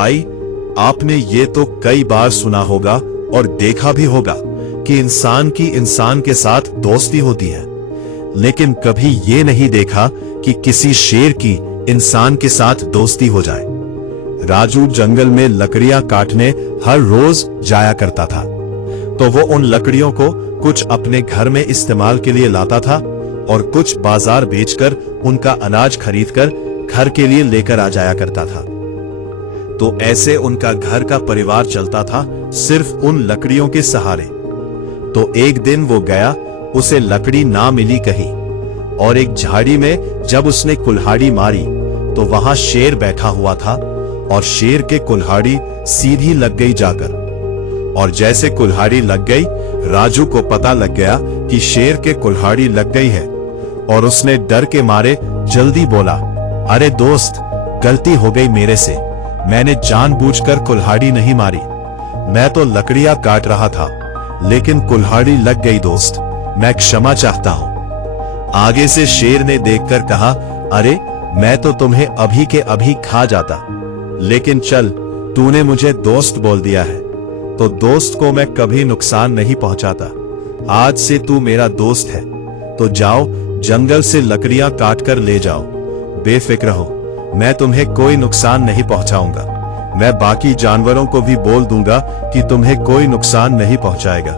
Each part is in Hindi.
भाई, आपने ये तो कई बार सुना होगा और देखा भी होगा कि इंसान की इंसान के साथ दोस्ती होती है, लेकिन कभी ये नहीं देखा कि किसी शेर की इंसान के साथ दोस्ती हो जाए। राजू जंगल में लकड़ियां काटने हर रोज जाया करता था, तो वो उन लकड़ियों को कुछ अपने घर में इस्तेमाल के लिए लाता था और कुछ बाजार बेचकर उनका अनाज खरीदकर घर के लिए लेकर आ जाया करता था। तो ऐसे उनका घर का परिवार चलता था सिर्फ उन लकड़ियों के सहारे। तो एक दिन वो गया, उसे लकड़ी ना मिली कहीं, और एक झाड़ी में जब उसने कुल्हाड़ी मारी तो वहां शेर बैठा हुआ था और शेर के कुल्हाड़ी सीधी लग गई जाकर। और जैसे कुल्हाड़ी लग गई, राजू को पता लग गया कि शेर के कुल्हाड़ी लग गई है, और उसने डर के मारे जल्दी बोला, अरे दोस्त, गलती हो गई मेरे से, मैंने जानबूझकर कुल्हाड़ी नहीं मारी, मैं तो लकड़ियां काट रहा था, लेकिन कुल्हाड़ी लग गई दोस्त, मैं क्षमा चाहता हूं। आगे से शेर ने देखकर कहा, अरे मैं तो तुम्हें अभी के अभी खा जाता, लेकिन चल, तूने मुझे दोस्त बोल दिया है तो दोस्त को मैं कभी नुकसान नहीं पहुंचाता। आज से तू मेरा दोस्त है, तो जाओ जंगल से लकड़ियां काट कर ले जाओ, बेफिक्र हो, मैं तुम्हें कोई नुकसान नहीं पहुंचाऊंगा। मैं बाकी जानवरों को भी बोल दूंगा कि तुम्हें कोई नुकसान नहीं पहुंचाएगा।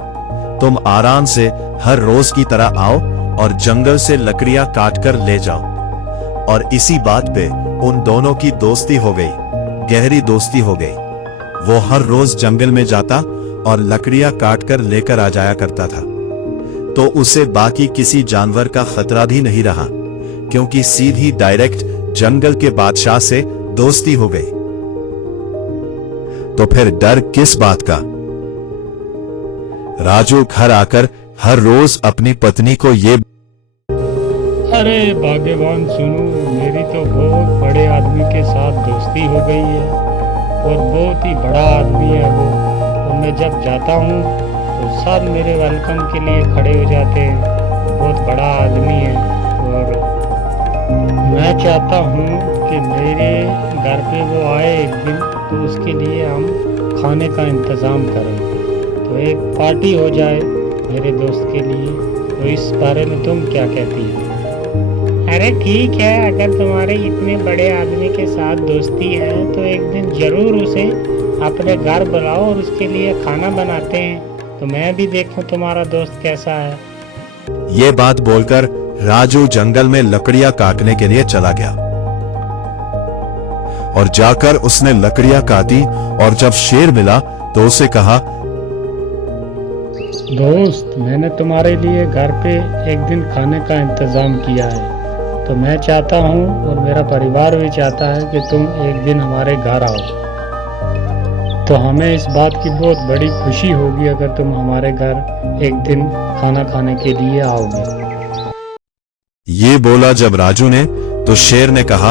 तुम आराम से हर रोज की तरह आओ और जंगल से लकड़ियां काट कर ले जाओ। और इसी बात पे उन दोनों की दोस्ती हो गई, गहरी दोस्ती हो गई। वो हर रोज जंगल में जाता और लकड़ियां काट कर लेकर आ जाया करता था, तो उसे बाकी किसी जानवर का खतरा भी नहीं रहा, क्योंकि सीधी डायरेक्ट जंगल के बादशाह से दोस्ती हो गई। तो फिर डर किस बात का? राजू घर आकर हर रोज अपनी पत्नी को ये, अरे भाग्यवान सुनो, मेरी तो बहुत बड़े आदमी के साथ दोस्ती हो गई है और बहुत ही बड़ा आदमी है वो, और मैं जब जाता हूँ तो सब मेरे वेलकम के लिए खड़े हो जाते हैं। बहुत बड़ा आदमी है और मैं चाहता हूँ कि मेरे घर पे वो आए एक दिन, तो उसके लिए हम खाने का इंतज़ाम करें, तो एक पार्टी हो जाए मेरे दोस्त के लिए। तो इस बारे में तुम क्या कहती हो? अरे ठीक है, अगर तुम्हारे इतने बड़े आदमी के साथ दोस्ती है तो एक दिन जरूर उसे अपने घर बुलाओ और उसके लिए खाना बनाते हैं, तो मैं भी देखूं तुम्हारा दोस्त कैसा है। ये बात बोलकर राजू जंगल में लकड़ियां काटने के लिए चला गया और जाकर उसने लकड़ियां काटी, और जब शेर मिला तो उसे कहा, दोस्त, मैंने तुम्हारे लिए घर पे एक दिन खाने का इंतजाम किया है, तो मैं चाहता हूँ और मेरा परिवार भी चाहता है कि तुम एक दिन हमारे घर आओ। तो हमें इस बात की बहुत बड़ी खुशी होगी अगर तुम हमारे घर एक दिन खाना खाने के लिए आओगे। ये बोला जब राजू ने, तो शेर ने कहा,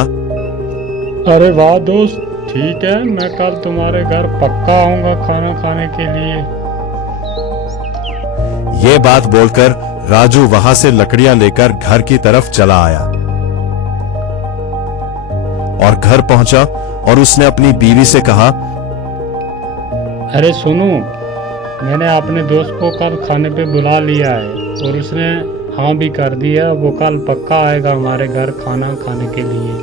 अरे वाह दोस्त, ठीक है, मैं कल तुम्हारे घर पक्का आऊंगा खाना खाने के लिए। ये बात बोलकर राजू वहां से लकड़ियां लेकर घर की तरफ चला आया और घर पहुंचा और उसने अपनी बीवी से कहा, अरे सुनो, मैंने अपने दोस्त को कल खाने पे बुला लिया है और उसने हाँ भी कर दिया, वो कल पक्का आएगा हमारे घर खाना खाने के लिए,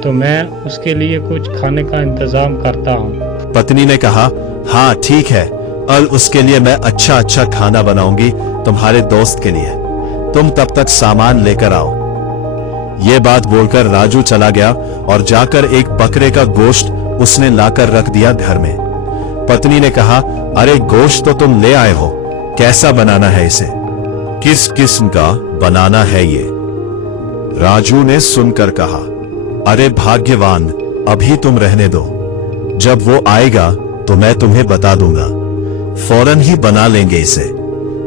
तो मैं उसके लिए कुछ खाने का इंतजाम करता हूँ। पत्नी ने कहा, हाँ ठीक है, कल उसके लिए मैं अच्छा अच्छा खाना बनाऊंगी तुम्हारे दोस्त के लिए, तुम तब तक सामान लेकर आओ। ये बात बोलकर राजू चला गया और जाकर एक बकरे का गोश्त उसने लाकर रख दिया घर में। पत्नी ने कहा, अरे गोश्त तो तुम ले आए हो, कैसा बनाना है इसे, किस किस्म का बनाना है ये? राजू ने सुनकर कहा, अरे भाग्यवान, अभी तुम रहने दो, जब वो आएगा तो मैं तुम्हें बता दूंगा, फौरन ही बना लेंगे इसे,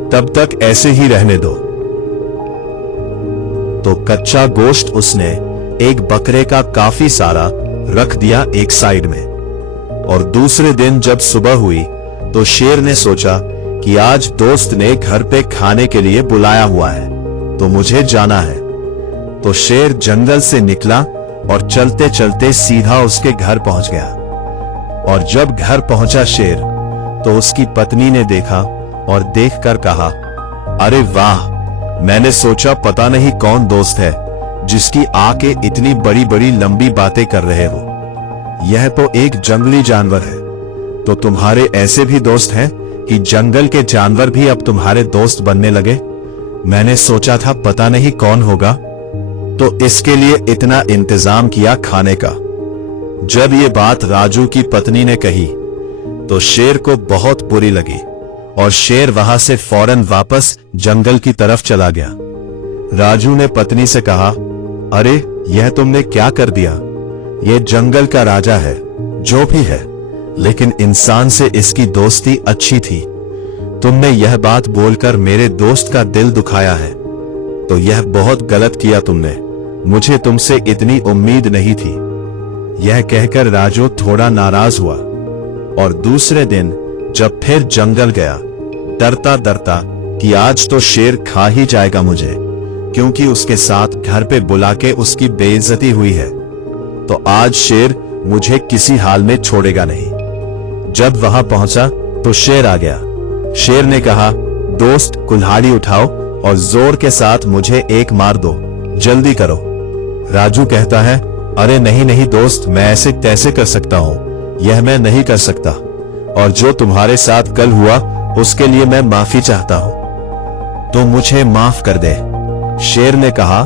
तब तक ऐसे ही रहने दो। तो कच्चा गोश्त उसने एक बकरे का काफी सारा रख दिया एक साइड में, और दूसरे दिन जब सुबह हुई तो शेर ने सोचा कि आज दोस्त ने घर पे खाने के लिए बुलाया हुआ है, तो मुझे जाना है। तो शेर जंगल से निकला और चलते चलते सीधा उसके घर पहुंच गया। और जब घर पहुंचा शेर, तो उसकी पत्नी ने देखा और देखकर कहा, अरे वाह, मैंने सोचा पता नहीं कौन दोस्त है जिसकी आके इतनी बड़ी बड़ी लंबी बातें कर रहे हो। यह तो एक जंगली जानवर है। तो तुम्हारे ऐसे भी दोस्त हैं कि जंगल के जानवर भी अब तुम्हारे दोस्त बनने लगे? मैंने सोचा था पता नहीं कौन होगा, तो इसके लिए इतना इंतजाम किया खाने का। जब ये बात राजू की पत्नी ने कही, तो शेर को बहुत बुरी लगी और शेर वहां से फौरन वापस जंगल की तरफ चला गया। राजू ने पत्नी से कहा, अरे यह तुमने क्या कर दिया? यह जंगल का राजा है, जो भी है, लेकिन इंसान से इसकी दोस्ती अच्छी थी। तुमने यह बात बोलकर मेरे दोस्त का दिल दुखाया है, तो यह बहुत गलत किया तुमने। मुझे तुमसे इतनी उम्मीद नहीं थी। यह कहकर राजू थोड़ा नाराज हुआ और दूसरे दिन जब फिर जंगल गया, डरता डरता कि आज तो शेर खा ही जाएगा मुझे, क्योंकि उसके साथ घर पे बुला के उसकी बेइज्जती हुई है, तो आज शेर मुझे किसी हाल में छोड़ेगा नहीं। जब वहां पहुंचा तो शेर आ गया। शेर ने कहा, दोस्त कुल्हाड़ी उठाओ और जोर के साथ मुझे एक मार दो, जल्दी करो। राजू कहता है, अरे नहीं नहीं दोस्त, मैं ऐसे कैसे कर सकता हूं, यह मैं नहीं कर सकता, और जो तुम्हारे साथ कल हुआ उसके लिए मैं माफी चाहता हूं, तो मुझे माफ कर दे। शेर ने कहा,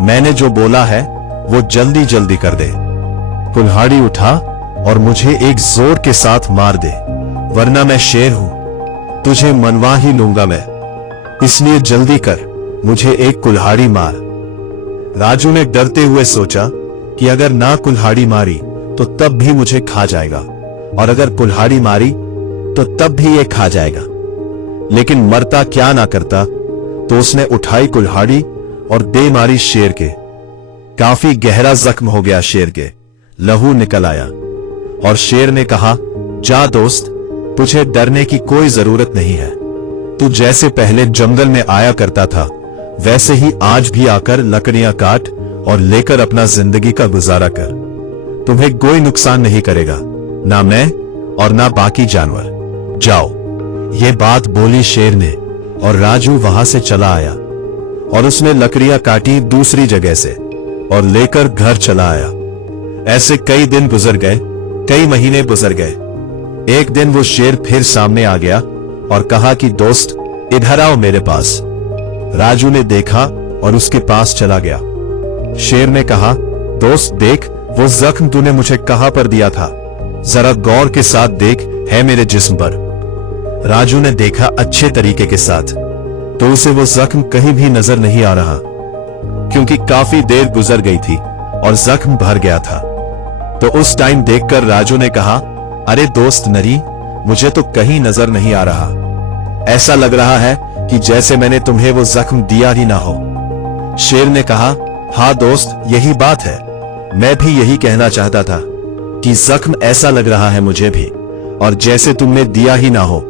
मैंने जो बोला है वो जल्दी जल्दी कर दे। कुल्हाड़ी उठा और मुझे एक जोर के साथ मार दे, वरना मैं शेर हूं, तुझे मनवा ही लूंगा मैं, इसलिए जल्दी कर, मुझे एक कुल्हाड़ी मार। राजू ने डरते हुए सोचा कि अगर ना कुल्हाड़ी मारी तो तब भी मुझे खा जाएगा, और अगर कुल्हाड़ी मारी तो तब भी ये खा जाएगा, लेकिन मरता क्या ना करता। तो उसने उठाई कुल्हाड़ी और दे मारी शेर के। काफी गहरा जख्म हो गया शेर के, लहू निकल आया, और शेर ने कहा, जा दोस्त, तुझे डरने की कोई जरूरत नहीं है। तू जैसे पहले जंगल में आया करता था, वैसे ही आज भी आकर लकड़ियां काट और लेकर अपना जिंदगी का गुजारा कर। तुम्हें कोई नुकसान नहीं करेगा, ना मैं और ना बाकी जानवर। जाओ। ये बात बोली शेर ने, और राजू वहां से चला आया और उसने लकड़ियां काटी दूसरी जगह से और लेकर घर चला आया। ऐसे कई दिन गुजर गए, कई महीने गुजर गए। एक दिन वो शेर फिर सामने आ गया और कहा कि दोस्त इधर आओ मेरे पास। राजू ने देखा और उसके पास चला गया। शेर ने कहा, दोस्त देख, वो जख्म तूने मुझे कहां पर दिया था, जरा गौर के साथ देख, है मेरे जिस्म पर। राजू ने देखा अच्छे तरीके के साथ, तो उसे वो जख्म कहीं भी नजर नहीं आ रहा, क्योंकि काफी देर गुजर गई थी और जख्म भर गया था। तो उस टाइम देखकर राजू ने कहा, अरे दोस्त नरी, मुझे तो कहीं नजर नहीं आ रहा, ऐसा लग रहा है कि जैसे मैंने तुम्हें वो जख्म दिया ही ना हो। शेर ने कहा, हाँ दोस्त, यही बात है, मैं भी यही कहना चाहता था कि जख्म ऐसा लग रहा है मुझे भी, और जैसे तुमने दिया ही ना हो,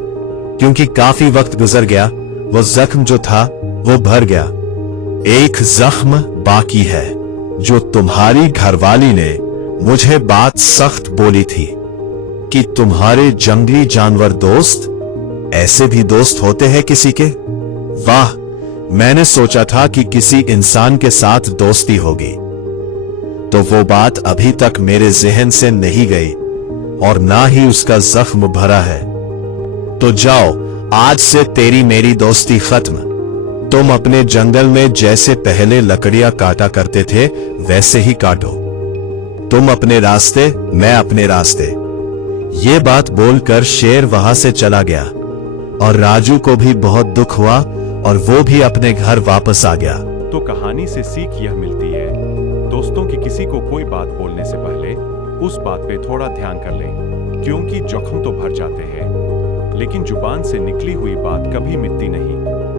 क्योंकि काफी वक्त गुजर गया, वो जख्म जो था वो भर गया। एक जख्म बाकी है, जो तुम्हारी घरवाली ने मुझे बात सख्त बोली थी कि तुम्हारे जंगली जानवर दोस्त, ऐसे भी दोस्त होते हैं किसी के? वाह, मैंने सोचा था कि किसी इंसान के साथ दोस्ती होगी, तो वो बात अभी तक मेरे जहन से नहीं गई और ना ही उसका जख्म भरा है। तो जाओ, आज से तेरी मेरी दोस्ती खत्म। तुम अपने जंगल में जैसे पहले लकड़ियां काटा करते थे वैसे ही काटो। तुम अपने रास्ते, मैं अपने रास्ते। ये बात बोलकर शेर वहां से चला गया और राजू को भी बहुत दुख हुआ और वो भी अपने घर वापस आ गया। तो कहानी से सीख यह मिलती है, दोस्तों की किसी को कोई बात बोलने से पहले उस बात पे थोड़ा ध्यान कर लें, क्योंकि जोखिम तो भर जाते हैं, लेकिन जुबान से निकली हुई बात कभी मिटती नहीं।